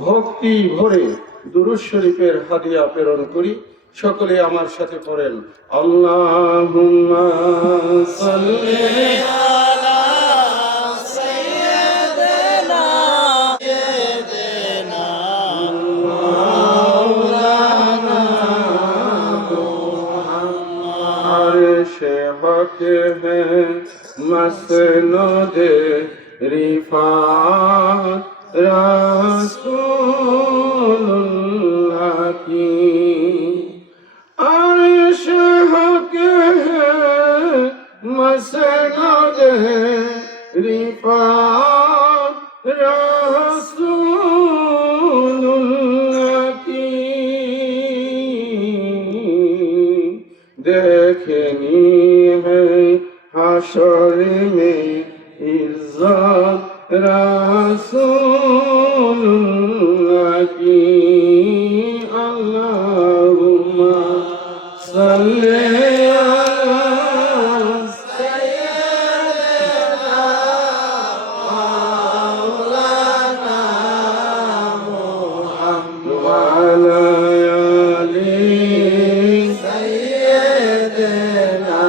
ভক্তি ভরে দুরূদ শরীফের হাদিয়া প্রেরণ করি। সকলে আমার সাথে পড়েন, আল্লাহুম্মা সাল্লি আলা সাইয়্যিদিনা মাওলানা মুহাম্মদ। আরশে হক হ্যাঁ মসনদে रिफात रसूलुल्लाह की अर्श हक है मसनद रिफात रसूलुल्लाह की देखनी है हशर में इज्जत रसूलुल्लाह की अल्लाहुम्मा सल्ली अला सय्यिदिना मौलाना मुहम्मद व अला आलि सय्यिदिना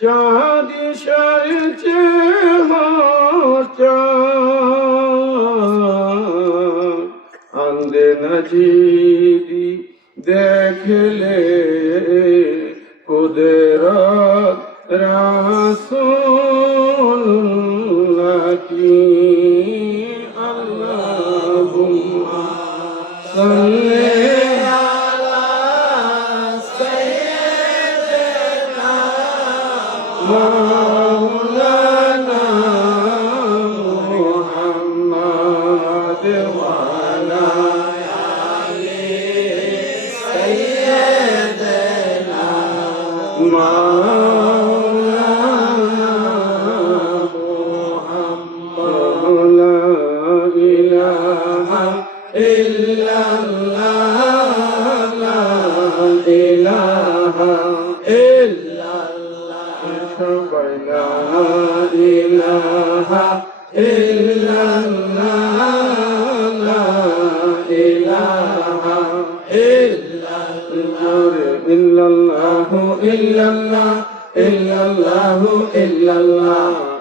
चाँद शर्चे हो अंधे नजीदी देख ले कुदरत रसूलुल्लाह की अल्लाहुम्मा सल्ली मौलाना मुहम्मद व अला आलि सय्यिदिना मौलाना मुहम्मद ला इलाहा इल्लल्लाह ला इलाहा لا إله إلا الله لا إله إلا الله إلا الله إلا الله إلا الله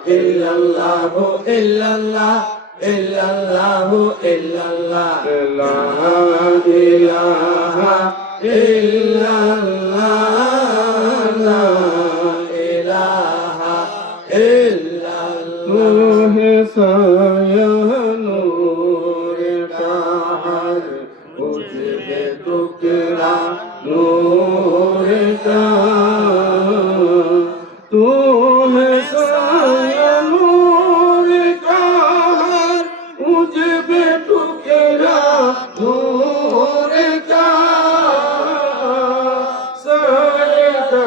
إلا الله إلا الله إلا الله إلا الله إلا الله لا إله إلا الله لا रूह साया नूर का हर उजले टुकड़ा नूर का तू है साया नूर का हर उजले टुकड़ा नूर का साया का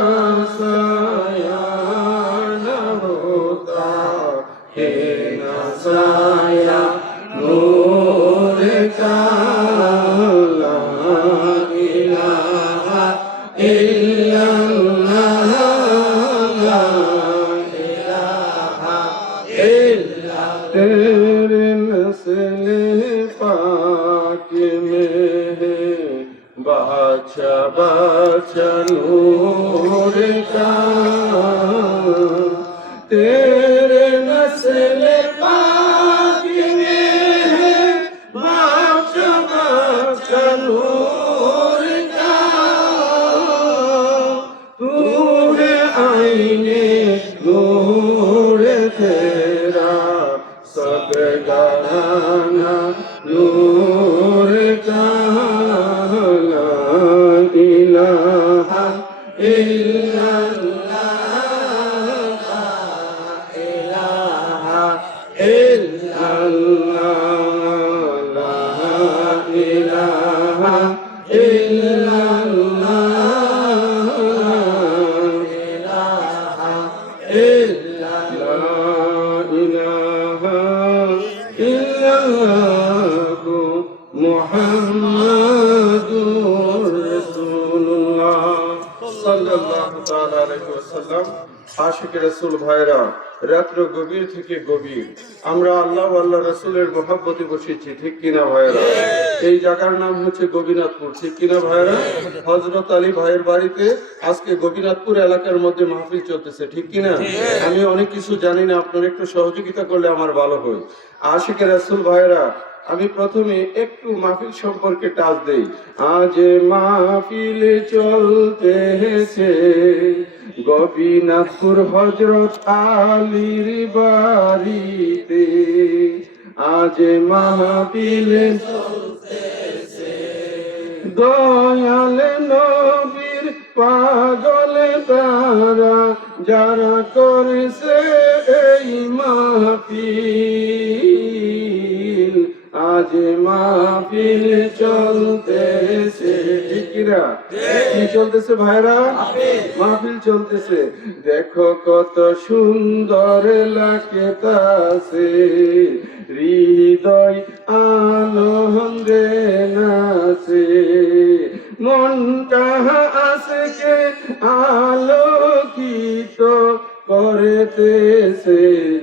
साया न होता साया नूर का ला इलाहा इल्लल्लाह ला इलाहा इल्लल्लाह तेरे नस्ल पाक में है बादशा बादशा नूर का तेरे नस्ल पाक में है बादशा बादशा नूर का तू है आईने नूर तेरा सदगाना नूर का ला इलाहा इल्लल्लाह আলাইহি ওয়াসাল্লাম, আশিক রাসূল ভাইরা, রাত্র গভীর থেকে গভীর আমরা আল্লাহ আল্লাহ রাসূলের মহব্বতে বসেছি, ঠিক কিনা ভাইরা? এই জায়গার নাম হচ্ছে গোবিনাথপুর, ঠিক কিনা ভাইরা? হযরত আলী ভাইয়ের বাড়িতে আজকে গোবিনাথপুর এলাকার মধ্যে মাহফিল চলতেছে, ঠিক কিনা? আমি অনেক কিছু জানি না, আপনারা একটু সহযোগিতা করলে আমার ভালো হয়। আশিক রাসূল ভাইরা, আমি প্রথমে একটু মাহফিল সম্পর্কে টাচ দেই। আজ মাহফিল চলতেছে গোবিনাথপুর হযরত আলীর বাড়িতে, আজ মাহফিল চলতেছে দয়াল নবীর পাগল তারা যারা করেছে এই মাহফিল, আজ মাহফিল চলতেছে, ঠিক না? কি চলতেছে ভাইরা? মাহফিল চলতেছে। দেখো কত সুন্দর লাগতেছে, হৃদয় আনন্দে নাচে, মনটা আজকে আলোকিত করেতেছে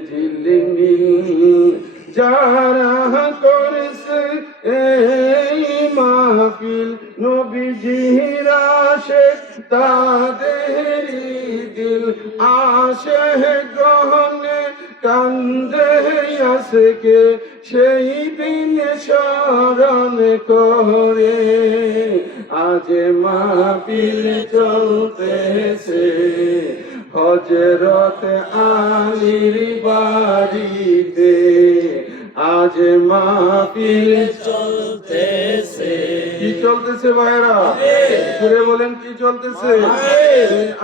ঝিলমিল, যারা করেছে এই মাহফিল নবীজির আশিক তাদের দিল আসে গ্রহণে কান্দে আজকে সেই দিন স্মরণ করে, আজ মাহফিল চলতেছে হযরত আলীর বাড়িতে, আজ মাহফিল চলতেছে। কি চলতেছে ভাইরা? ঘুরে বলেন কি চলতেছে?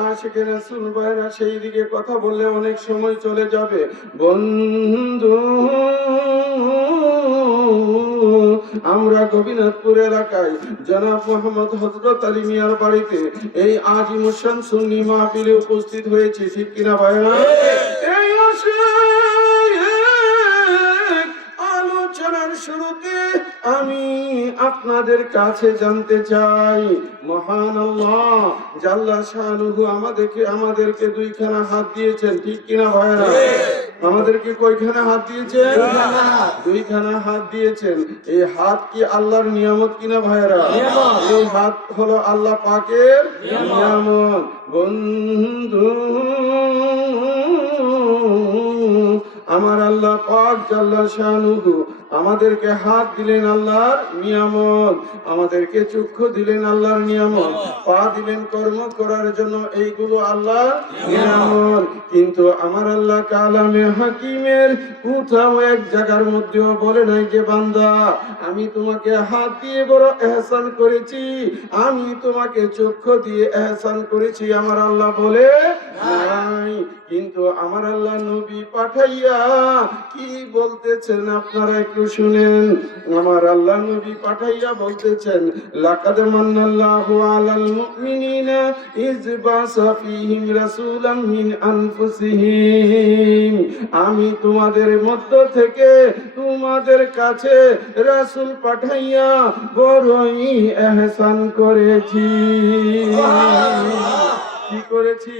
আশিক রাসূল ভাইরা, সেই দিকে কথা বললে অনেক সময় চলে যাবে। বন্ধু, আমরা গোবিনাথপুর এলাকায় জনাব মোহাম্মদ হযরত আলী মিয়ার বাড়িতে এই আজিমুশান সুন্নি মাহফিলে উপস্থিত হয়েছি, ঠিক কিনা ভাইরা? এই আলোচনার শুরুতে আমি আপনাদের কাছে জানতে চাই, মহান আল্লাহ জাল্লা শানুহু আমাদেরকে দুইখানা হাত দিয়েছেন, ঠিক কিনা ভাইরা? আমাদেরকে কয়খানা হাত দিয়েছেন? দুইখানা হাত দিয়েছেন। এই হাত কি আল্লাহর নিয়ামত কিনা ভাইরা? এই হাত হলো আল্লাহ পাকের নিয়ামত। বন্ধু, আমার আল্লাহ পাক জাল্লা শানুহু আমাদেরকে হাত দিলেন আল্লাহর নিয়ামত, আমাদেরকে চক্ষু দিলেন আল্লাহর নিয়ামত, পা দিলেন কর্ম করার জন্য, এইগুলো আল্লাহর নিয়ামত। কিন্তু আমার আল্লাহ কালামে হাকিমের কোথাও এক জায়গার মধ্যেও বলে নাই যে বান্দা আমি তোমাকে হাত দিয়ে বড় এহসান করেছি, আমি তোমাকে চক্ষু দিয়ে এহসান করেছি, আমার আল্লাহ বলে নাই। কিন্তু আমার আল্লাহ নবী পাঠাইয়া কি বলতেছেন আপনারা একটু শুনেন। আমার আল্লাহ নবী পাঠাইয়া বলতেছেন, লাকাদ মান্নাল্লাহু আলাল মুমিনিনা ইয বাসা ফীহিম রাসূলাম মিন আনফুসিহিম, আমি তোমাদের মধ্য থেকে তোমাদের কাছে রাসূল পাঠাইয়া বড়ই এহসান করেছি। কি করেছি?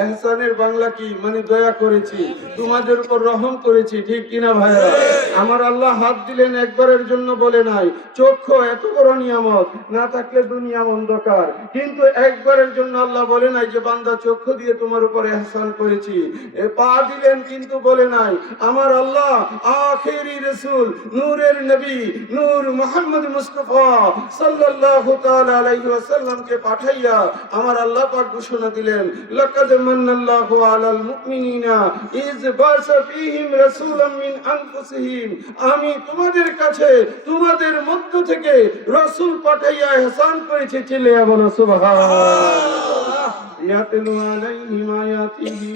এহসানের বাংলা কি? মানে দয়া করেছি, তোমাদের উপর রহম করেছি, ঠিক কিনা ভাইরা? আমার আল্লাহ হাত দিলেন একবারের জন্য বলে নাই। চক্ষু এত বড় নিয়ামত, না থাকলে দুনিয়া অন্ধকার, কিন্তু একবারের জন্য আল্লাহ বলে নাই যে বান্দা চক্ষু দিয়ে তোমার উপর এহসান করেছি। পা দিলেন কিন্তু বলে নাই। আমার আল্লাহ আখেরি রাসূল, নূরের নবী, নূর মুহাম্মদ মুস্তাফা সাল্লাল্লাহু তাআলা আলাইহি ওয়াসাল্লামকে পাঠাইয়া আমার আল্লাহ পাক ঘোষণা দিলেন, লাকাদ মান্নাল্লাহু আলাল মুমিনিনা ইয বাসা ফীহিম রাসূলাম মিন আনফুসিহিম, আমি তোমাদের কাছে তোমাদের মধ্য থেকে রাসূল পাঠাইয়া ইহসান করেছি। চিল্লায়া বলো সুবহানাল্লাহ। ইয়াতলু আলাইহিম আয়াতিহি,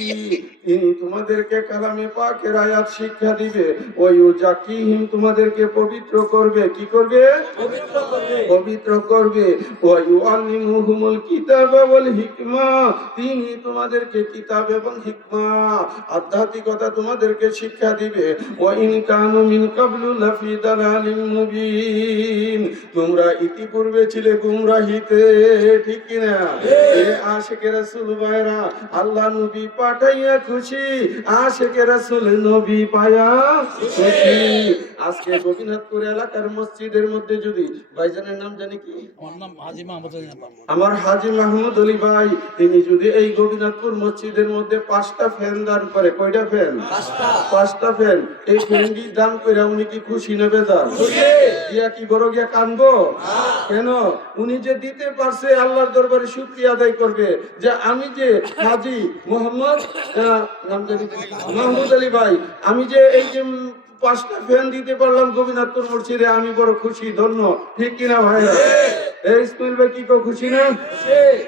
তিনি তোমাদেরকে কালামে পাকের আয়াত শিক্ষা দিবে। ওয়া ইউজাকিহিম, তোমাদেরকে পবিত্র করবে। কি করবে? পবিত্র করবে। ওয়া ইউআল্লিমুহুমুল কিতাবা ওয়াল হিকমা, তিনি তোমাদেরকে কিতাব এবং হিকমা আধ্যাত্মিকতা তোমাদেরকে শিক্ষা দিবে। ওয়া ইন কানু মিন ক্বাবলু লাফি দালালিম মুবিন, তোমরা ইতিপূর্বে ছিলে গুমরাহিতে, ঠিক কিনা? এ আশিকের রাসূল ভাইরা, আল্লাহ নবী পাঠাইয়া খুশি, আশিকে রাসূল নবী পায়া খুশি। আজকে গোপীনাথপুর এলাকার মসজিদের মধ্যে যদি ভাইজানের নাম জানি কি, আমার হাজী মাহমুদ আলী ভাই, তিনি যদি এই গোপীনাথপুর মসজিদের মধ্যে 5টা ফ্যান দান করে, কয়টা ফ্যান? 5টা ফ্যান। এই ফ্যানটি দান করে উনি কি খুশি না বেজার? দিয়া কি বড় গিয়া কানবো? কেন? উনি যে দিতে পারছে, আল্লাহর দরবারে শুকরিয়া আদায় করবে যে আমি যে হাজী মোহাম্মদ মাহমুদ আলী ভাই, আমি যে এই যে 5টা ফ্যান দিতে পারলাম গোপীনাথপুর মসজিদে, আমি বড় খুশি, ধন্য। ঠিক কিনা ভাইরা? এই ইসমাইল ভাই কি খুশি না?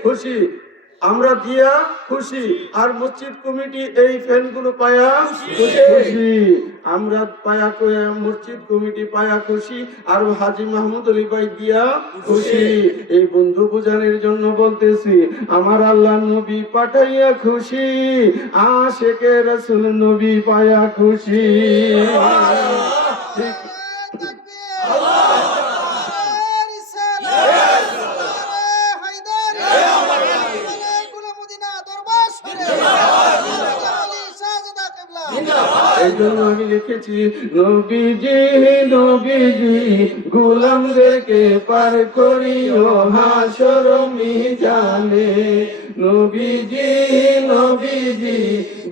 খুশি। আমরা দিয়া খুশি, আর মসজিদ কমিটি এই ফ্যানগুলো পায়া খুশি। আমরা পায়া মসজিদ কমিটি পায়া খুশি, আর হাজী মাহমুদ আলী ভাই দিয়া খুশি। এই বন্ধু বুঝানোর জন্য বলতেছি, আমার আল্লাহ নবী পাঠাইয়া খুশি, আশিকে রাসূল নবী পায়া খুশি। ঠিক। এই জন্য আমি লিখেছি, নবীজি নবীজি গোলামদেরকে পার করিও হাসর মিজানে। নবীজি নবীজি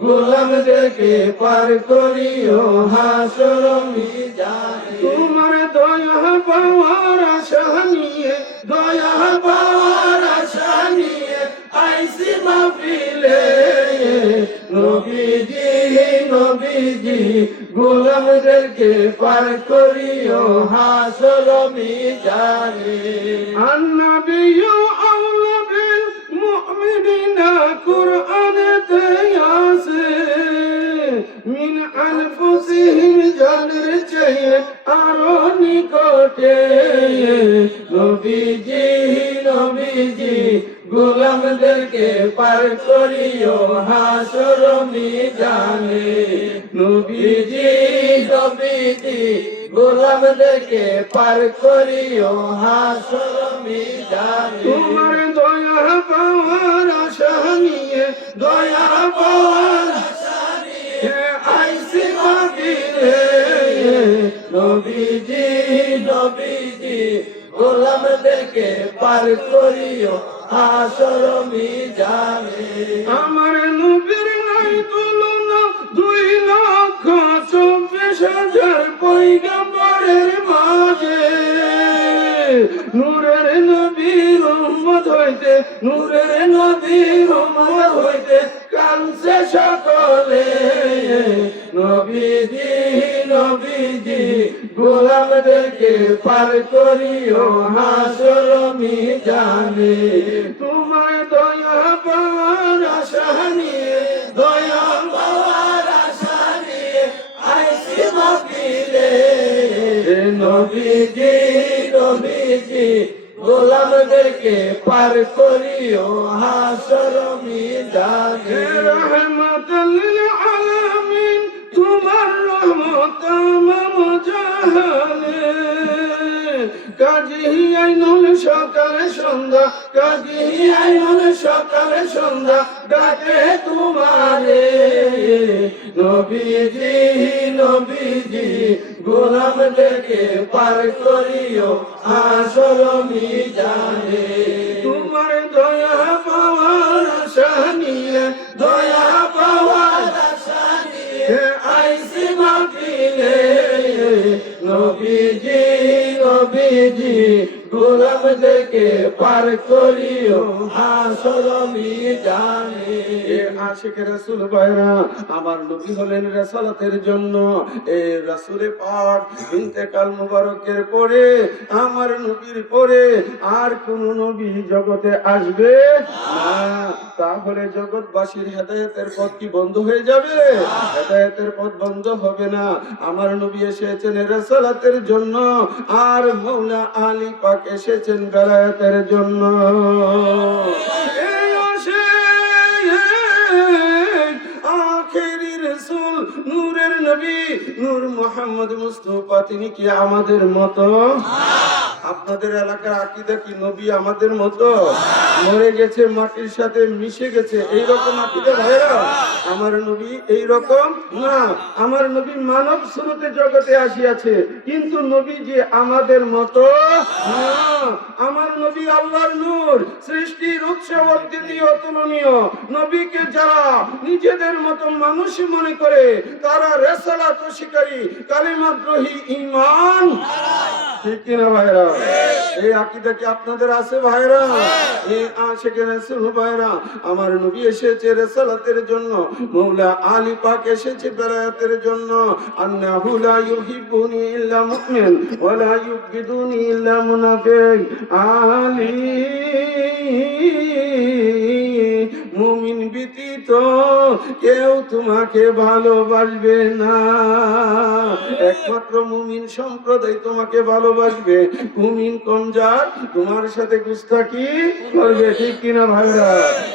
গোলামদেরকে পার করিও হাসর মিজানে। তোমার দয়া পাওয়ার আশা নিয়ে, দয়া পাওয়ার আশা নিয়ে আইসি মাহফিলে। নবীজি নবীজি গোলামদেরকে পার করিও হাসর মিজানে। আন-নবিয়্যু আওলা বিল মুমিনিনা কুরআনেতে আছে, মিন আনফুসিহিম জানের চেয়ে আরো নিকটে। নবীজি নবীজি গোলামদেরকে পার করিও হাসর মিজানে। নবীজি নবীজি গোলামদেরকে পার করিও হাসর মিজানে। তোমার দয়া পাওয়ার আশা নিয়ে, দয়া পাওয়ার আশা নিয়ে আইসি মাহফিলে। নবীজি নবীজি গোলামদেরকে পার করিও হাসর মিজানে। আমার নবীর নাই তুলনা, 2,24,000 পয়গম্বরের মাঝে। নূরের নবীর উম্মত হইতে, নূরের নবীর উম্মত হইতে কানছে সকলে। নবীজি নবীজি গোলামদেরকে পার করিও হাসর মিজানে। তোমার দয়া পাওয়ার আশা নিয়ে, দয়া পাওয়ার আশা নিয়ে আইসি মাহফিলে। নবীজি নবীজি গোলামদেরকে পার করিও হাসর মিজানে। রহমাতুল লিল আলামিন, তোমার রহমত তামাম জাহানে। কাজী আইনুল সকালে সন্ধ্যা, কাজী আইনুল সকালে সন্ধ্যা ডাকে তোমারে। নবীজি নবীজি গোলামদেরকে পার করিও হাসর মিজানে। তোমার দয়া পাওয়ার আশা নিয়ে, দয়া পাওয়ার আশা নিয়ে আইসি মাহফিলে। নবীজি নবীজি গোলামদেরকে পার করিও হাসর মিজানে। আশিকে রাসূল ভাইরা, আমার নবী হলেন রিসালাতের জন্য। এই রাসূলে পাক ইন্তেকাল মুবারকের পরে, আমার নবীর পরে আর কোন নবী জগতে আসবে না। তাহলে জগৎবাসীর হেদায়েতের পথ কি বন্ধ হয়ে যাবে? হেদায়েতের পথ বন্ধ হবে না। আমার নবী এসেছেন রিসালাতের জন্য, আর মাওলা আলী পাক এসেছেন বেলায়েতের জন্য। এই আসে আখেরি রাসূল, নূরের নবী, নূর মুহাম্মদ মুস্তাফা, তিনি কি আমাদের মতো? আপনাদের এলাকার আকীদা কি নবী আমাদের মতো? মরে গেছে, মাটির সাথে মিশে গেছে, এইরকম আকীদা ভাইরা? আমার নবী এইরকম না। আমার নবী মানব স্রোতে জগতে আসিয়াছে, কিন্তু নবী যে আমাদের মতো না। আমার নবী আল্লাহর নূর, সৃষ্টির উৎস, অদ্বিতীয়, অতুলনীয়। নবীকে যারা নিজেদের মতো মানুষ মনে করে তারা রিসালাত অস্বীকারী, কালিমাদ্রোহী, ঈমান। ঠিক কিনা ভাইরা? এই আকীদা কি আপনাদের আছে ভাইরা? এই আশিকে রাসূল ভাইরা, আমার নবী এসেছে রিসালাতের জন্য, মওলা আলী পাক এসেছে বেলায়েতের জন্য। আন্নাহু লা ইউহিব্বুনি ইল্লা মুমিন ওয়া লা ইউবগিদুনি ইল্লা মুনাফিক। আলী মুমিন ব্যতীত কেউ তোমাকে ভালোবাসবে না, একমাত্র মুমিন সম্প্রদায় তোমাকে ভালোবাসবে। মুমিন কোন জাত? তোমার সাথে গুস্তাখি করবে। ঠিক কিনা ভাইরা?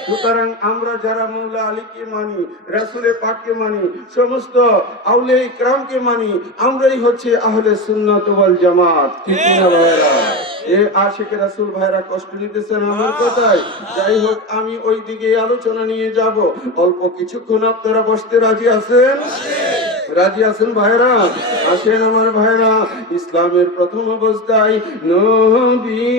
সুতরাং আমরা যারা মওলা আলীকে মানি, রাসূলে পাককে মানি, সমস্ত আউলিয়া ইকরামকে মানি, আমরাই হচ্ছে আহলে সুন্নাত ওয়াল জামাত। ঠিক কিনা ভাইরা? এই আশিকে রাসূল ভাইরা কষ্ট নিতেছেন আমার কথায়। যাই হোক, আমি ওই দিকে আলোচনা নিয়ে যাব। অল্প কিছুক্ষণ আপনারা বসতে রাজি আছেন? রাজি আছেন ভাইরা? আসেন আমার ভাইরা। ইসলামের প্রথম অবস্থায় নবী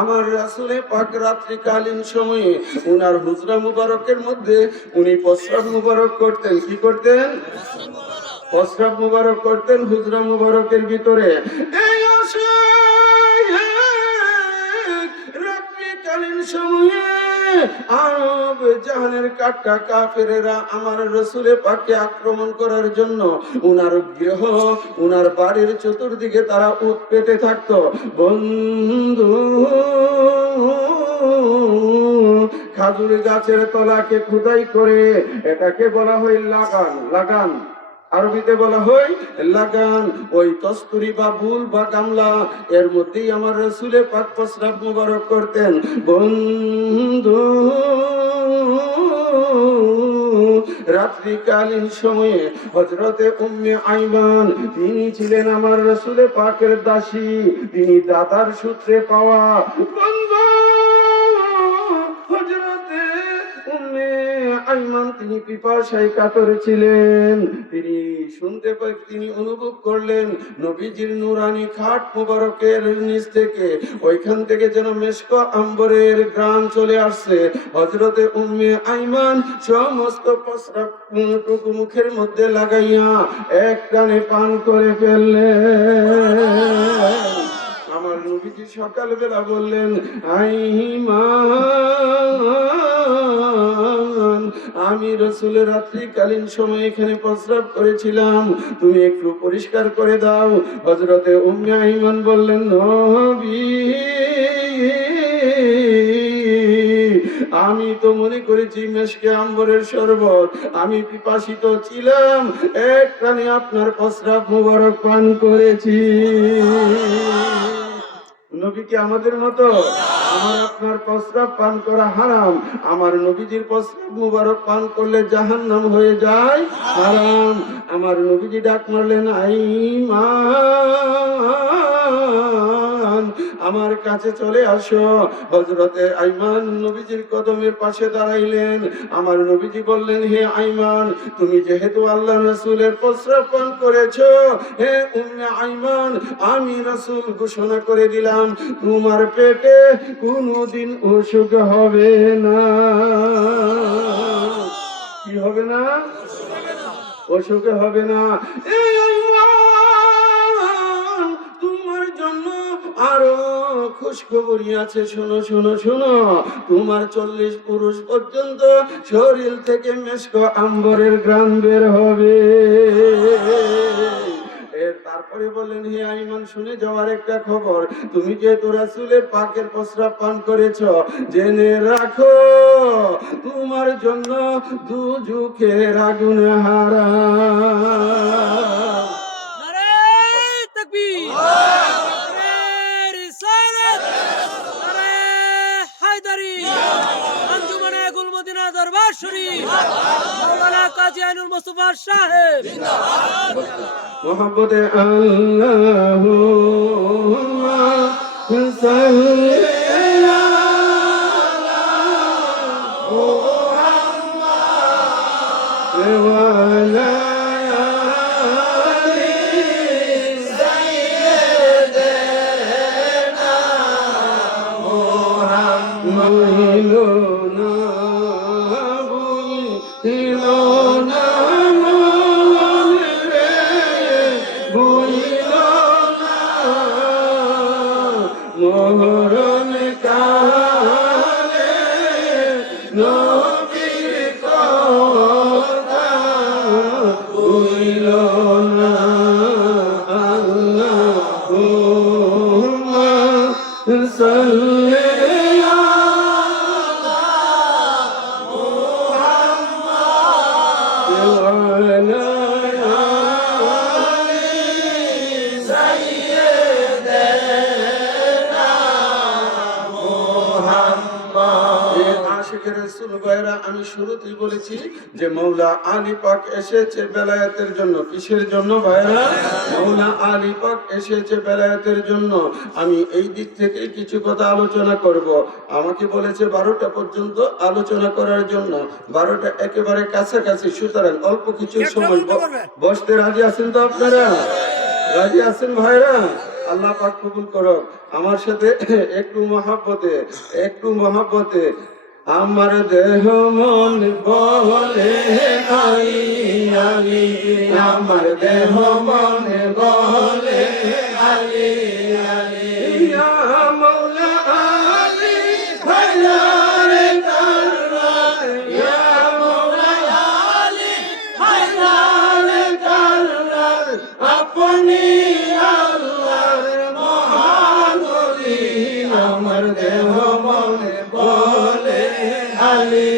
আমার রাসূলে পাক রাত্রিকালীন সময়ে উনার হুজরা মুবারকের মধ্যে উনি প্রস্রাব মুবারক করতেন। কি করতেন? প্রস্রাব মুবারক করতেন হুজরা মুবারকের ভিতরে। এই আসে রাত্রিকালীন সময়ে আরব জাহানের কাটা কাফেরেরা আমার রাসূলে পাককে আক্রমণ করার জন্য উনার গৃহ, উনার বাড়ির চতুর্দিকে তারা উৎ পেতে থাকতো। বন্ধু, খাজুর গাছের তলাকে খোদাই করে, এটাকে বলা হয় লাগান। লাগান আরবিতে বলা হয় লাগান। ওই তস্তুরি বা বুল বা গামলা, এর মধ্যেই আমার রাসূলে পাক প্রস্রাব মুবারক করতেন। বন্ধু, রাত্রিকালীন সময়ে হযরতে উম্মে আইমান, তিনি ছিলেন আমার রাসূলে পাকের দাসী, তিনি দাদার সূত্রে পাওয়া। বন্ধু, হযরতে উম্মে আইমান তিনি পিপাসায় কাতর ছিলেন। তিনি শুনতে পাই, তিনি অনুভব করলেন নবীজির নূরানি খাট মুবারকের নিচ থেকে, ওইখান থেকে যেন মেশক আম্বরের ঘ্রাণ চলে আসছে। হযরতে উম্মে আইমান সমস্ত প্রস্রাবটুকু মুখের মধ্যে লাগাইয়া এক টানে পান করে ফেললেন। আমার নবীজি সকালবেলা বললেন, আইমান, আমি রাসূলের রাত্রিকালীন সময় এখানে প্রস্রাব করেছিলাম, তুমি একটু পরিষ্কার করে দাও। হযরতে উম্মে আইমান বললেন, নবী, আমি তো মনে করেছি মেশকে আম্বরের শরবত, আমি পিপাসিত ছিলাম, এক টানে আপনার প্রস্রাব মুবারক পান করেছি। নবী কি আমাদের মতো? আমার আপনার প্রস্রাব পান করা হারাম। আমার নবীজির প্রস্রাব মুবারক পান করলে জাহান্নাম হয়ে যায় হারাম। আমার নবীজি ডাক মারলেন, আইমান, আমার কাছে চলে আসো। হযরতে আইমান নবীজির কদমের পাশে দাঁড়াইলেন। আমার নবীজি বললেন, হে আইমান, তুমি যেহেতু আল্লাহর রাসূলের প্রস্রাব পান করেছো, হে উম্মে আইমান, আমি রাসূল ঘোষণা করে দিলাম, তোমার পেটে কোনোদিন অসুখ হবে না। কি হবে না? অসুখ হবে না। এই আইমান, তোমার জন্য আরো খুশখবরি আছে, শোনো শোনো শোনো। তোমার 40 পুরুষ পর্যন্ত শরীর থেকে মেশক আম্বরের ঘ্রাণ বের হবে। তারপরে বললেন, হে আইমান, শুনে যাওয়ার একটা খবর, তুমি যেহেতু রাসূলের পাকের প্রস্রাব পান করেছ, জেনে রাখো তোমার জন্য দুজকের আগুন হারাম। নারে তাকবীর, নারে রিসালাত, নারে হায়দারি, আঞ্জুমানে গুল মদিনা দরবার শরীফ, মাওলানা কাজী আইনুল মুস্তাফা সাহেব জিন্দাবাদ। মোহাম্মদে আল্লাহুম্মা সাল্লি ওয়ালা আলি সাইয়্যিদিনা মুহাম্মদ বুইলো না মন রে বুইলো না মোহরন কালে নবীর কথা বুইলো না আল্লাহুম্মা সাল্লি আমি শুরুতেই বলেছি যে মৌলা আলী পাক এসেছে বেলায়েতের জন্য। কিসের জন্য ভাইরা? মৌলা আলী পাক এসেছে বেলায়েতের জন্য। আমি এই দিক থেকে কিছু কথা আলোচনা করব। আমাকে বলেছে 12টা পর্যন্ত আলোচনা করার জন্য, 12টা একেবারে কাছাকাছি, সুতরাং অল্প কিছু সময় বসতে রাজি আছেন তো আপনারা? রাজি আছেন ভাইরা? আল্লাহ পাক কবুল করো। আমার সাথে একটু মহব্বতে আমার দেহ মন বলে আলী আলী, আমার দেহ মন বলে আলী আলী, ইয়া মৌলা আলী হায়দারে কাররার, ইয়া মৌলা আলী হায়দারে কাররার, আপনি আল্লাহর মহান ওলি, আমার দেহ মন বলে আলী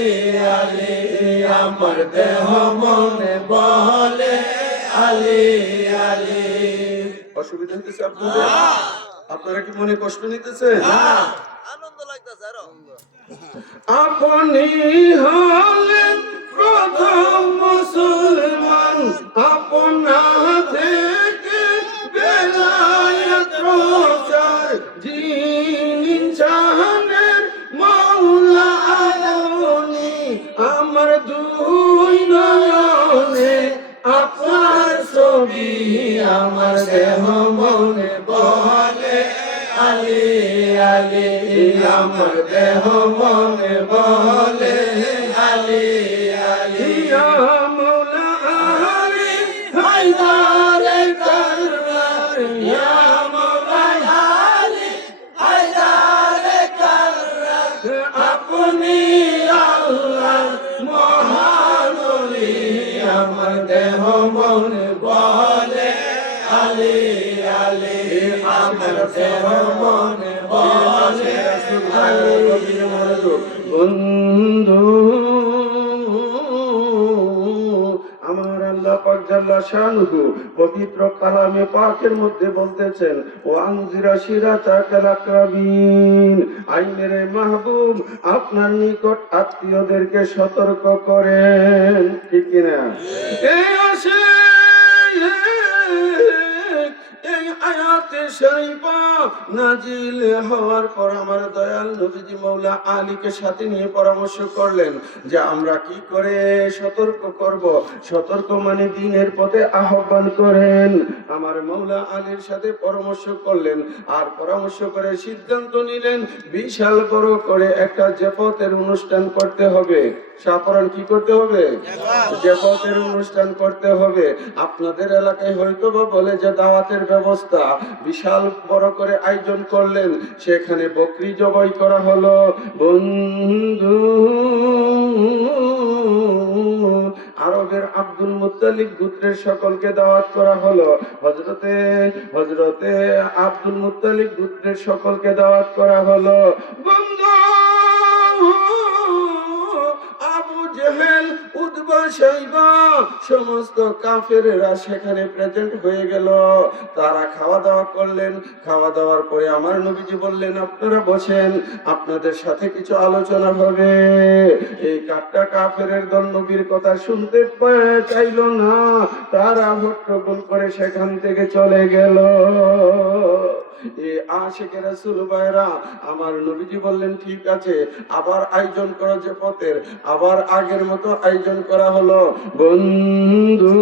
আলী, আমার দেহ মনে বলে আলী আলী। অসুবিধা হইতেছে আপনাদের? আপনারা কি মনে কষ্ট নিতেছে? আনন্দ লাগতেছে আরো। আপনি হলেন প্রথম মুসলমান, আপনা থেকে বেলায়েত প্রচার, যিনি জাহানের মৌলা আপনি, আমার দুই নয়নে আপনার ছবি, আমার দেহ মনে বলে আলী আলী, আমার দেহ মনে বলে আলী আলী, ইয়া মৌলা আলী হায়দারে কাররার, ইয়া মৌলা আলী হায়দারে কাররার, আপনি আল্লাহর মহান ওলি, আমার দেহ মনে বলে আলী আলী, আমার দেহ মনে বলে আলী। বন্ধু আমার আল্লাহ পাক জাল্লা শানুহু পবিত্র কালামে পাকের মধ্যে বলতেছেন, ও আনজিরা শিরাতাকাল আকরাবিন, আইনের মাহবুব আপনার নিকট আত্মীয়দেরকে সতর্ক করেন। ঠিক কিনা? এই আসে এই আয়াতে শরীফা নাজিল হওয়ার পর আমার দয়াল নবীজি মৌলা আলীকে সাথে নিয়ে পরামর্শ করলেন যে আমরা কি করে সতর্ক করব। সতর্ক মানে দ্বীনের পথে আহ্বান করেন। আমার মৌলা আলীর সাথে পরামর্শ করলেন, আর পরামর্শ করে সিদ্ধান্ত নিলেন বিশাল বড় করে একটা জেফতের অনুষ্ঠান করতে হবে। সাপরান কি করতে হবে? জেফতের অনুষ্ঠান করতে হবে। আপনাদের এলাকায় হয়তো বা বলে যে দাওয়াতের ব্যবস্থা, বিশাল বড় করে আয়োজন করলেন, সেখানে বকরি জবাই করা হলো। বন্ধু আরবের আব্দুল মুত্তালিব গোত্রের সকলকে দাওয়াত করা হলো। হযরতে আব্দুল মুত্তালিব গোত্রের সকলকে দাওয়াত করা হলো। বন্ধু আবু জেহেল, উতবা, শাইবা সমস্ত কাফেরেরা সেখানে প্রেজেন্ট হয়ে গেল। তারা খাওয়া দাওয়া করলেন। খাওয়া দাওয়ার পরে আমার নবীজি বললেন, আপনারা বসেন, আপনাদের সাথে কিছু আলোচনা হবে। এই কাট্টা কাফেরের দল নবীর কথা শুনতে চাইল না, তারা হট্টগোল করে সেখান থেকে চলে গেল। এ আশিক রাসূল ভাইরা, আমার নবীজি বললেন ঠিক আছে, আবার আয়োজন করা যে পথের, আবার আগের মতো আয়োজন করা হলো। বন্ধু,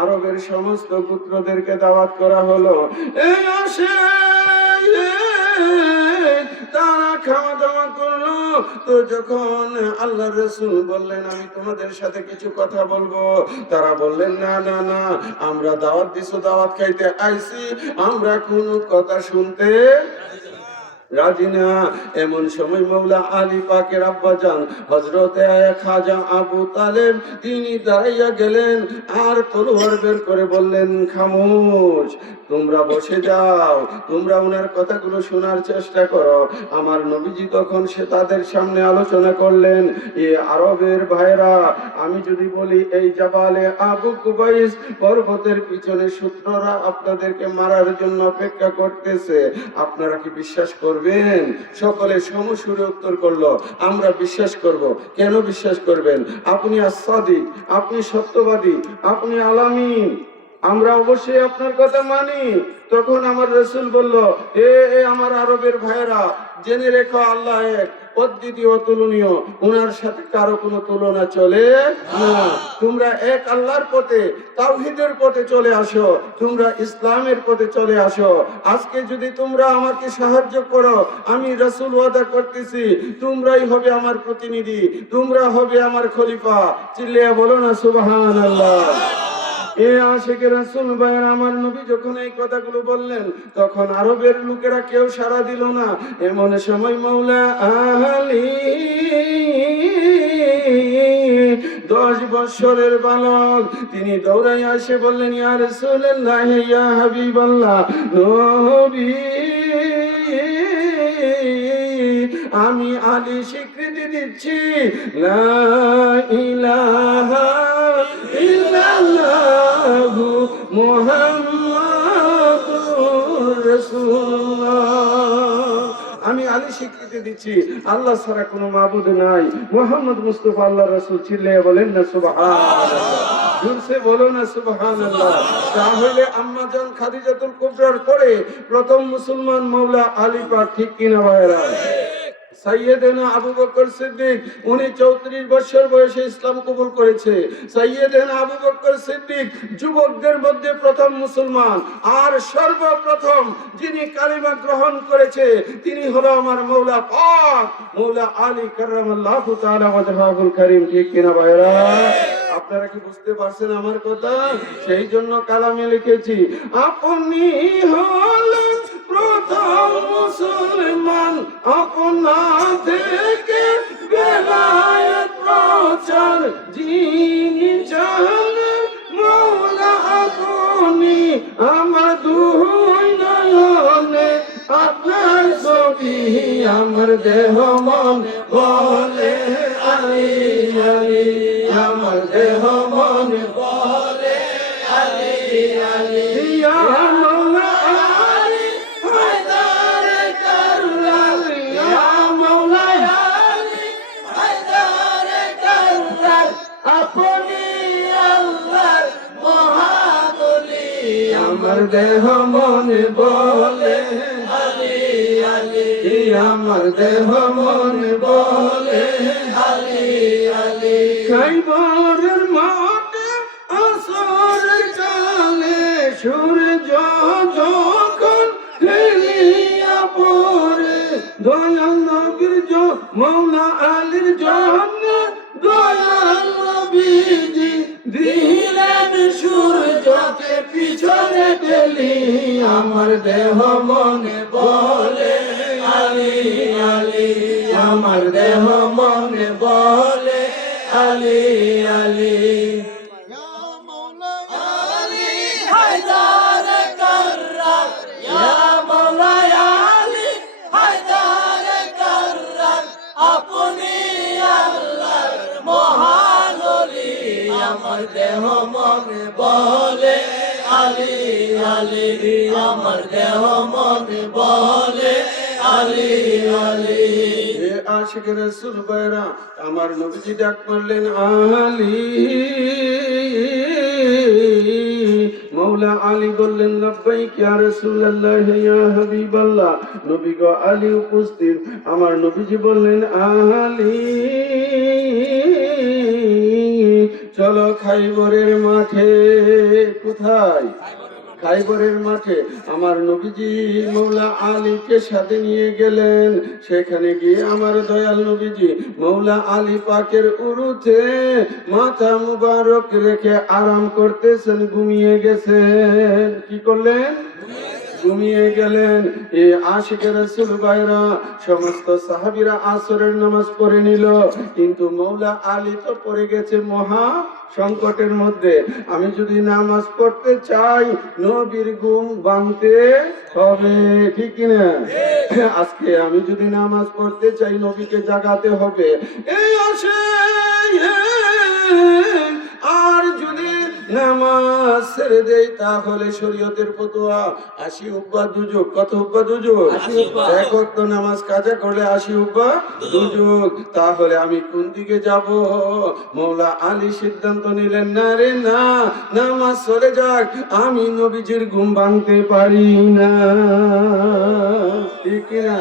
আরবের সমস্ত পুত্রদেরকে দাওয়াত করা হলো। এই আসে তারা খাওয়া দাওয়া করলো। তো যখন আল্লাহ রাসূল বললেন আমি তোমাদের সাথে কিছু কথা বলবো, তারা বললেন না না না, আমরা দাওয়াত দিছো, দাওয়াত খাইতে আইছি, আমরা কোনো কথা শুনতে রাজি না। এমন সময় মৌলা আলী পাকের আব্বাজান হযরতে খাজা আবু তালেব তিনি দাঁড়াইয়া গেলেন আর তলোয়ার বের করে বললেন, খামোশ, তোমরা বসে যাও, তোমরা ওনার কথাগুলো শোনার চেষ্টা করো। আমার নবীজি তখন সে তাদের সামনে আলোচনা করলেন, এ আরবের ভাইরা, আমি যদি বলি এই জাবালে আবু কুবাইস পর্বতের পিছনে শত্রুরা আপনাদেরকে মারার জন্য অপেক্ষা করতেছে, আপনারা কি বিশ্বাস করবেন? সকলে সমসুরে উত্তর করলো, আমরা বিশ্বাস করব। কেন বিশ্বাস করবেন? আপনি as-সাদিক, আপনি সত্যবাদী, আপনি আলামিন, আমরা অবশ্যই আপনার কথা মানি। তখন আমার রাসূল বলল, এ আমার আরবের ভাইরা, জেনে রেখো আল্লাহ এক, অদ্বিতীয়, অতুলনীয়, ওনার সাথে কারো কোনো তুলনা চলে না। তোমরা এক আল্লাহর পথে, তাওহীদের পথে চলে আসো, তোমরা ইসলামের পথে চলে আসো। আজকে যদি তোমরা আমাকে সাহায্য করো, আমি রাসূল ওয়াদা করতেছি তোমরাই হবে আমার প্রতিনিধি, তোমরা হবে আমার খলিফা। চিল্লিয়া বলো না সুবহানাল্লাহ। এ আশিক রাসূল ভাইয়ের, আমার নবী যখন এই কথাগুলো বললেন, তখন আরবের লোকেরা কেউ সাড়া দিল না। এমন সময় মাওলা আলী 10 বছরের বালক তিনি দৌড়াই এসে বললেন, ইয়া রাসূলুল্লাহ, ইয়া হাবিবাল্লাহ, নবী, আমি আলী স্বীকৃতি দিচ্ছি লা ইলাহা ইল্লাল্লাহু মুহাম্মাদুর রাসূলুল্লাহ। আমি আলী স্বীকৃতি দিচ্ছি আল্লাহ ছাড়া কোনো মাবুদ নাই, মুহাম্মদ মুস্তাফা আল্লাহ রাসূল। চিল্লিয়ে বলেন না সুবহানাল্লাহ, জোরসে বলো না সুবহানাল্লাহ। তাহলে আম্মা জান খাদিজাতুল কুবরার পরে প্রথম মুসলমান মাওলা আলী পাক, ঠিক কিনা ভাইরা? সাইয়েদেনা আবু বকর সিদ্দিক, উনি 34 বছর বয়সে ইসলাম কবুল করেছে। সাইয়েদেনা আবু বকর সিদ্দিক যুবকদের মধ্যে প্রথম মুসলমান, আর সর্বপ্রথম যিনি কালিমা গ্রহণ করেছে তিনি হলো আমার মৌলা পাক, মৌলা আলী কাররামাল্লাহু তাআলা ওয়াজহাহুল কারীম। ঠিক কিনা ভাইরা? আপনারা কি বুঝতে পারছেন আমার কথা? সেই জন্য কালামে লিখেছি, আপনি হলেন প্রথম মুসলমান, আপনা থেকে বেলায়েত প্রচার যিনি জানেন মওলা আপনি, আমার দুই নয়নে আপনার ছবি, আমার দেহ মন বলে আলী আলী, আমার দেহ মন বলে আলী আলী, ইয়া মওলা আলী হায়দার কাররাল, ইয়া মওলা আলী হায়দার কাররাল, আপনি আল্লাহর মহাবলী, আমার দেহ মন বলে আলী আলী, আমার দেহ মন বলে আলী আলী। খাইবরের মাঠে আসরের কালে সূর্য যখন হেলিয়া পড়ে, দয়াল নবীর মওলা আলীর জন্য দয়াল নবীজি দিলেন সূর্যকে পিছনে ঠেলি, আমার দেহ মনে বলে আলী আলী, আমার দেহ মনে বলে আলী আলী, ইয়া মওলা আলী হায়দার কাররাল, ইয়া মওলা আলী হায়দার কাররাল, আপনি আল্লাহর মহান ওলি, আমার দেহ মনে বলে আলী আলী, আমার দেহ মনে বলে আলী আলী। আশিক রাসূল ভাইরা, আমার নবীজি ডাক মারলেন, আলী মৌলা আলী বললেন লাব্বাইক ইয়া রাসূলুল্লাহ ইয়া হাবিবাল্লাহ। নবী গো আলী উপস্থিত। আমার নবীজি বললেন আলী চলো খাইবরের মাঠে। কোথায়? খাইবরের মাঠে। আমার নবীজি মৌলা আলীকে সাথে নিয়ে গেলেন। সেখানে গিয়ে আমার দয়াল নবীজি মৌলা আলী পাকের উরুতে মাথা মুবারক রেখে আরাম করতেছেন, ঘুমিয়ে গেছেন। কি করলেন? ঘুমিয়ে গেলেন। এই আশিকের রাসূল ভাইরা সমস্ত সাহাবীরা আসরের নামাজ পড়ে নিল, কিন্তু মৌলা আলী তো পড়ে গেছে মহা সংকটের মধ্যে। আমি যদি নামাজ পড়তে চাই নবীর ঘুম ভাঙতে হবে, ঠিক কিনা? আজকে আমি যদি নামাজ পড়তে চাই নবীকে জাগাতে হবে। এই আসে আর যদি নামাজ ছেড়ে দেই তাহলে শরীয়তের ফতোয়া 80 উব্বা দুযোগ। কত উব্বা দুযোগ? এক ওয়াক্ত নামাজ কাজা করলে 80 উব্বা দুযোগ। তাহলে আমি কোন দিকে যাব? মৌলা আলী সিদ্ধান্ত নিলেন না রে না, নামাজ চলে যাক, আমি নবীজির ঘুম ভাঙতে পারি না, ঠিক না?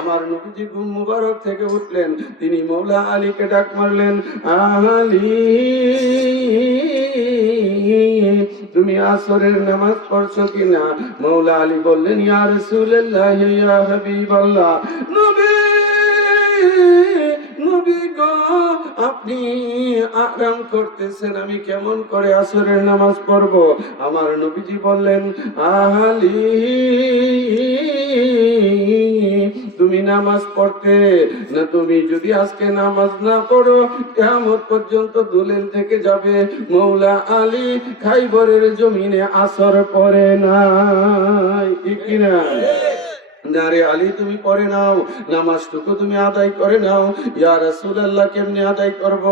আমার নবীজি ঘুম মুবারক থেকে উঠলেন। তিনি মৌলা আলীকে ডাক মারলেন আলী তুমি আসরের নামাজ পড়ছো কিনা? মৌলা আলী বললেন ইয়া রাসূলুল্লাহ ইয়া হাবিবাল্লাহ। নবী গো আপনি আরাম করতেছেন, আমি কেমন করে আসরের নামাজ পড়বো? আমার নবীজি বললেন আলী তুমি নামাজ পড়তে না, তুমি যদি আজকে নামাজ না পড়ো কিয়ামত পর্যন্ত দলিল থেকে যাবে মৌলা আলী খাইবরের জমিনে আসর পড়ে নাই, ঠিক কিনা? না রে আলী তুমি পড়ে নাও, নামাজটুকু তুমি আদায় করে নাও। ইয়া রাসূলুল্লাহ কেমনে আদায় করব?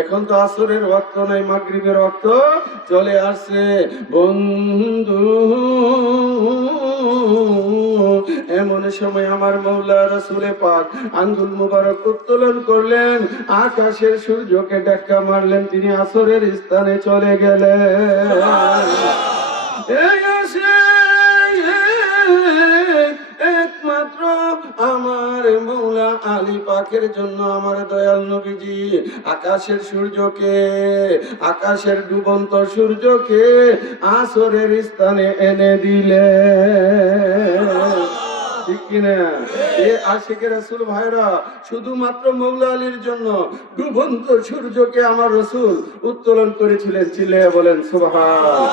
এখন তো আসরের ওয়াক্ত নাই, মাগরিবের ওয়াক্ত চলে আসছে। বন্ধু এমন সময় আমার মৌলা রাসূলে পাক আঙ্গুল মুবারক উত্তোলন করলেন, আকাশের সূর্যকে ধাক্কা মারলেন, তিনি আসরের স্থানে চলে গেলেন। এই আসে একমাত্র আমার মৌলা আলী পাকের জন্য আমার দয়াল নবীজি আকাশের সূর্যকে, আকাশের ডুবন্ত সূর্যকে আসরের স্থানে এনে দিলেন, ঠিক কিনা? এই আশিকের রাসূল ভাইরা শুধুমাত্র মৌলা আলীর জন্য ডুবন্ত সূর্যকে আমার রাসূল উত্তোলন করেছিলেন। চিল্লাইয়া বলেন সুবহানাল্লাহ।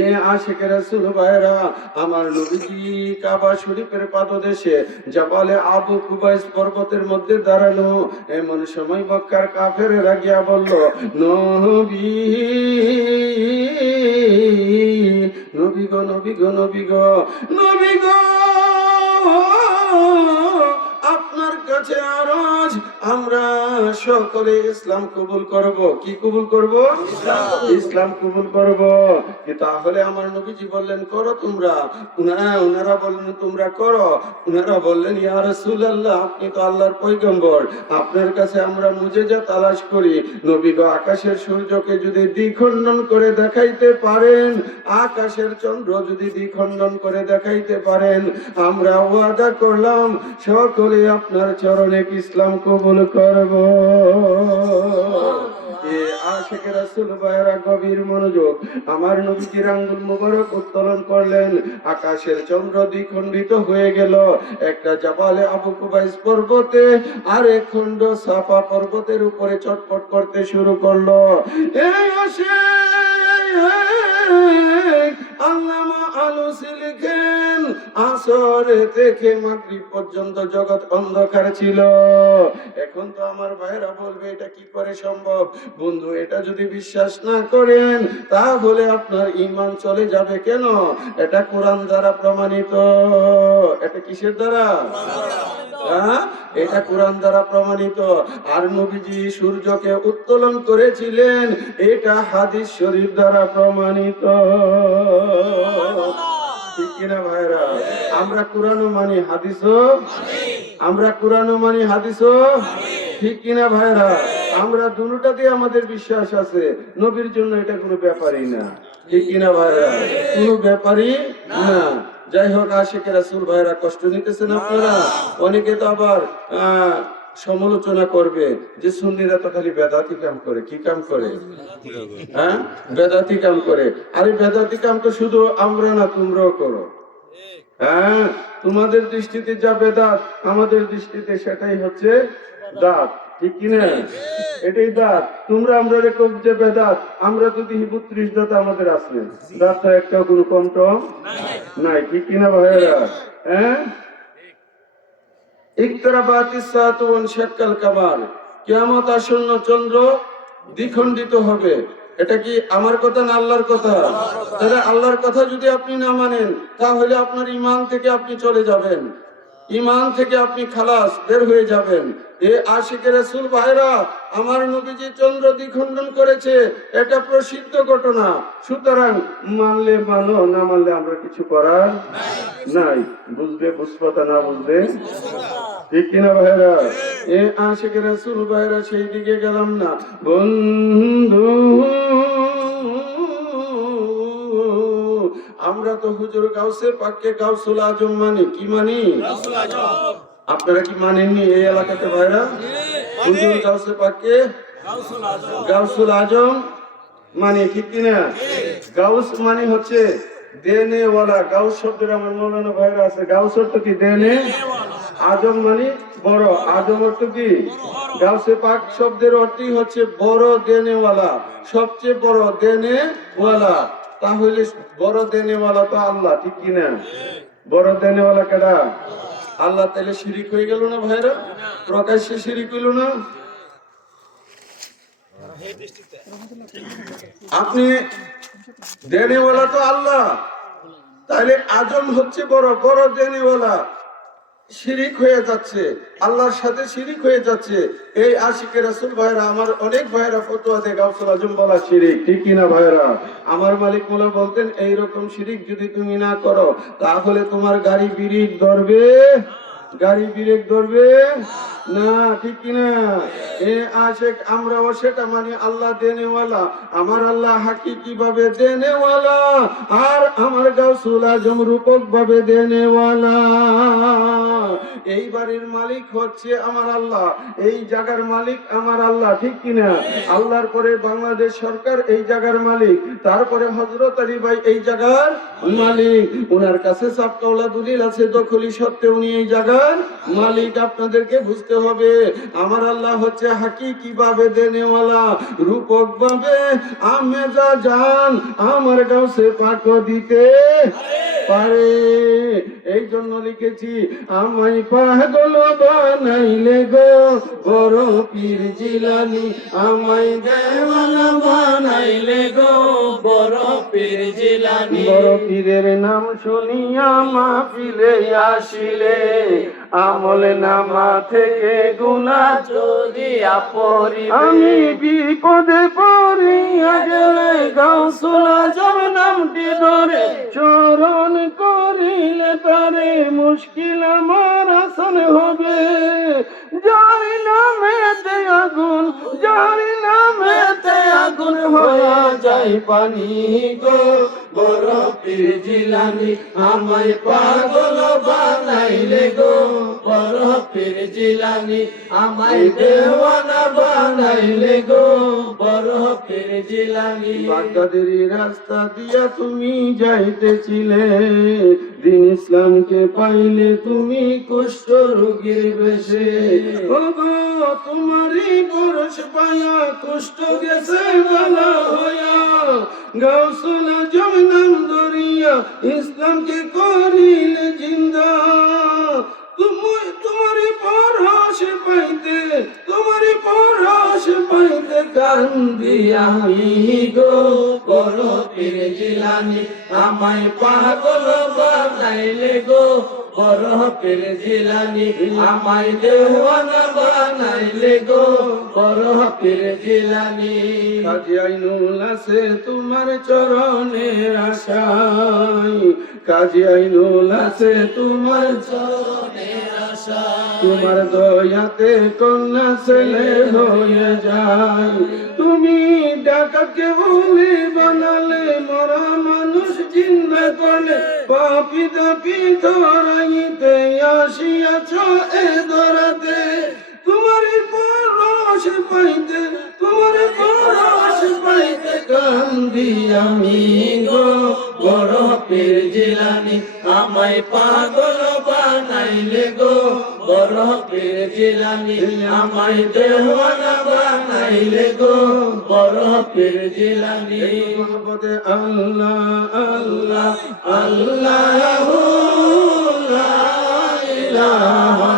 এ আশিকের রাসূল ভাইরা আমার নবীজি কাবা শরীফের পাদদেশে জাবালে আবু কুবাইস পর্বতের মধ্যে দাঁড়ানো। এমন সময় মক্কার কাফেররা গিয়া বলল নবী নবী গো নবী গো নবী গো নবী গো আপনার কাছে আরজ, আমরা সকলে ইসলাম কবুল করব। কি কবুল করব? ইসলাম কবুল করব। তাহলে আমার নবীজি বললেন করো তোমরা। উনারা বললেন তোমরা করো। উনারা বললেন ইয়া রাসূলুল্লাহ আপনি তো আল্লাহর পয়গম্বর, আপনার কাছে আমরা মুজিজা তালাশ করি। নবী গো আকাশের সূর্যকে যদি দ্বিখণ্ডন করে দেখাইতে পারেন, আকাশের চন্দ্র যদি দ্বিখণ্ডন করে দেখাইতে পারেন, আমরা ওয়াদা করলাম সকলে আপনার চরণে ইসলাম কবুল করব। আশিকের রাসূল ভাইরা গভীর মনোযোগ। আমার নবীজির আঙ্গুল মুবারক উত্তোলন করলেন, আকাশের চন্দ্র দ্বিখণ্ডিত হয়ে গেল। একটা জাবালে আবু কুবাইস পর্বতে আর এক খণ্ড সাফা পর্বতের উপরে চটপট করতে শুরু করলো। এই আসে আল্লামা আলুসি লিখেন আসর থেকে মাগরিব পর্যন্ত জগৎ অন্ধকার ছিল। এখন তো আমার ভাইরা বলবে এটা কি করে সম্ভব? বন্ধু এটা যদি বিশ্বাস না করেন তাহলে আপনার ঈমান চলে যাবে। কেন? এটা কোরআন দ্বারা প্রমাণিত। এটা কিসের দ্বারা? এটা কোরআন দ্বারা প্রমাণিত। আর নবীজি সূর্যকে উত্তোলন করেছিলেন, এটা হাদিস শরীফ দ্বারা প্রমাণিত, ঠিক কিনা ভাইরা? আমরা কোরআনও মানি হাদিসও, আমরা কোরআনও মানি হাদিসও, ঠিক কিনা ভাইরা? আমরা দুটোটাতে আমাদের বিশ্বাস আছে। নবীর জন্য এটা কোনো ব্যাপারই না। ঠিক কিনা ভাইরা? কোনো ব্যাপারই না। যাই হোক, আশিকে রাসূল ভাইরা কষ্ট নিতেছেন আপনারা। অনেকে তো আবার সমালোচনা করবে যে সুন্নিরা তো খালি বেদাতি কাম করে। কি কাম করে? হ্যাঁ, বেদাতি কাম করে। আরে বেদাতি কাম তো শুধু আমরা না, তোমরাও করো। হ্যাঁ, তোমাদের দৃষ্টিতে যা বেদাত, আমাদের দৃষ্টিতে সেটাই হচ্ছে দাঁত। ঠিক কিনা? এটাই দাঁত। তোমরা আমরা রেখো যে বেদাত, আমরা যদি 32 দাঁত আমাদের আছে, দাঁতটা একটা কোনো কম টম নাই। ঠিক কিনা ভাইয়েরা? হ্যাঁ, ইকতারাবাতিস সাআতু ওয়ানশাক্কাল কামার, কিয়ামত আসন্ন, চন্দ্র দ্বিখণ্ডিত হবে। এটা কি আমার কথা না আল্লাহর কথা? তাহলে আল্লাহর কথা যদি আপনি না মানেন, তাহলে আপনার ঈমান থেকে আপনি চলে যাবেন, ঈমান থেকে আপনি খালাস, বের হয়ে যাবেন। এ আশিকে রাসূল ভাইরা, আমার নবীজি চন্দ্র দ্বিখণ্ডন করেছে, এটা প্রসিদ্ধ ঘটনা। সুতরাং মানলে মানো, না মানলে আমরা কিছু করার নাই। বুঝবে বুঝপাতা, না বুঝবে ঠিক কিনা ভাইরা? এ আশিকে রাসূল ভাইরা, সেই দিকে গেলাম না বন্ধু। আমরা তো হুজুর গাউসে পাককে গাউসুল আজম মানি। কি মানি? আপনারা কি মানেননি এই এলাকাতে ভাইরা? হুজুর গাউসে পাককে গাউসুল আজম মানে, ঠিক কিনা? গাউস মানে হচ্ছে দেনে ওয়ালা। গাউস শব্দের আমার মৌলানা ভাইরা আছে। গাউস অর্থ কি? দেনে। আজম মানে বড়। আজম অর্থ কি? গাউসে পাক শব্দের অর্থই হচ্ছে বড় দেনেওয়ালা, সবচেয়ে বড় দেনেওয়ালা। তাহলে বড় দেনেওয়ালা তো আল্লাহ। ঠিক কিনা? বড় দেনেওয়ালা কেডা? আল্লাহ। তাহলে শিরিক হয়ে গেল না ভাইরা? প্রকাশ্যে শিরিক হইল না? আপনি দেনেওয়ালা তো আল্লাহ, তাহলে আজম হচ্ছে বড়, বড় দেনেওয়ালা। শিরিক হয়ে যাচ্ছে, আল্লাহর সাথে শিরিক হয়ে যাচ্ছে। এই আশিকে রাসূল ভাইরা, আমার অনেক ভাইরা ফতোয়া দেয় গাউসুল আজম বলা শিরিক। ঠিক কিনা ভাইরা? আমার মালিক মোলা বলতেন, এইরকম শিরিক যদি তুমি না করো, তাহলে তোমার গাড়ি ব্রেক ধরবে, গাড়ি ব্রেক ধরবে না। ঠিক কিনা? এ আশিক আমরাও সেটা মানি, আল্লাহ দেনেওয়ালা। আমার আল্লাহ হাকিকি ভাবে দেনেওয়ালা, আর আমার গাউসুল আজম রূপক ভাবে দেনেওয়ালা। এই বাড়ির মালিক হচ্ছে আমার আল্লাহ, এই জায়গার মালিক আমার আল্লাহ। ঠিক কিনা? আল্লাহর পরে বাংলাদেশ সরকার এই জায়গার মালিক, তারপরে হযরত আলী ভাই এই জায়গার মালিক। ওনার কাছে সাবকাওলা দলিল আছে, দখলি সত্ত্বে উনি এই জায়গার মালিক। আপনাদেরকে বুঝতে হবে, আমার আল্লাহ হচ্ছে হাকিকি ভাবে দেনেওয়ালা, রূপক ভাবে আমেজা জান আমার গাউসে পাক দিতে পারে। এই জন্য লিখেছি, আমায় পাগল বানাইলে গো বড় পীর জিলানী, আমায় দেওয়ানা বানাইলে গো বড় পীর জিলানী। বড় পীরের নাম শুনিয়া মাহফিলে আসিলে, আমল নামা থেকে গুনাহ চলিয়া পড়িবে। আমি বিপদে পড়িয়া গেলে গাউসুল আজম নামটি ধরে চরণ করিলে তারে, মুশকিল আমার আসান হবে। যার নামেতে আগুন, যার নামেতে আগুন হয়ে যায় পানি গো বড় পীর জিলানী, আমায় পাগল বানাইলে গো বড় পীর জিলানী, আমায় দেওয়ানা বানাইলে গো বড় পীর জিলানী। বাগদাদের রাস্তা দিয়া তুমি যাইতেছিলে, দিন ইসলামকে পাইলে তুমি কুষ্ঠ রোগীর বেশে। ওগো তোমারই পরশ পায়া কুষ্ঠ গেছে ভালো হইয়া, গাউসুল আজম নাম ধরিয়া ইসলামকে করিলে জিন্দা। তোমারই পরশ পাইতে, তোমারই পরশ পাইতে কান্দি আমি গো বড় পীর জিলানী, আমায় পাগল বানাইলে গো বড় পীর জিলানী, আমায় দেওয়ানা বানাইলে গো বড় পীর জিলানী। কাজী আইনুল আছে তোমার চরণের আশায়, কাজী আইনুল আছে তোমার তোমার দয়াতে কন্যা ছেলে হয়ে যায়। তুমি ডাকাতকে বলে বানালে মরা মানুষ জিন্দা করলে পাপি দাপি ধরাইতে আসিয়াছ এ ধরাতে। তোমার পরশ পাইতে তোমার পরশ পাইতে কান্দি আমি গো বড় পীর জিলানী আমায় পাগল বানাইলে গো বড় পীর জিলানী আমায় দেওয়ানা বানাইলে গো বড় পীর জিলানী। মোহাম্মদে আল্লাহ আল্লাহ আল্লাহু লা ইলাহা